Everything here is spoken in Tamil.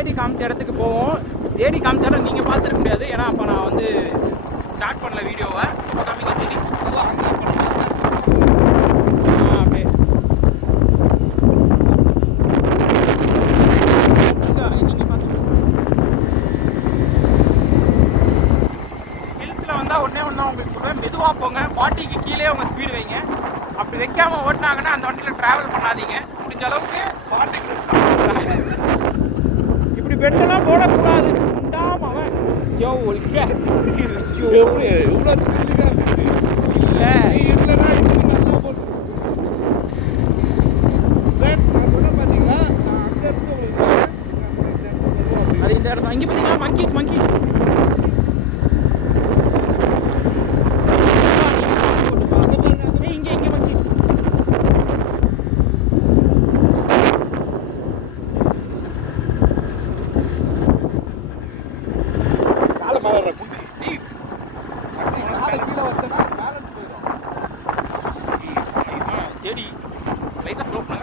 ஜேடி காமிச்ச இடத்துக்கு போவோம். ஜேடி காமிச்ச இடம் நீங்கள் பார்த்துருக்க முடியாது, ஏன்னா அப்போ நான் வந்து ஸ்டார்ட் பண்ணல வீடியோவை. இப்போ காமிங்க ஜேடி. அப்படியே நீங்கள் பார்த்து ஹில்ஸில் வந்தால் ஒன்றே ஒன்று தான் உங்களுக்கு சொல்லுவேன், மெதுவாக போங்க. 40க்கு கீழே உங்கள் ஸ்பீடு வைங்க. அப்படி வைக்காமல் ஓட்டினாங்கன்னா அந்த வண்டியில் ட்ராவல் பண்ணாதீங்க. முடிஞ்ச அளவுக்கு 40 இப்படி பெண்டெல்லாம் போடக்கூடாது. அவன் ஜோ ஒழிக்க இல்லை அது இந்த இடம் தான். இங்கே பார்த்தீங்கன்னா மங்கீஸ் இங்கே மங்கீஸ். செடி லைட்டாக ஸ்லோ பண்ண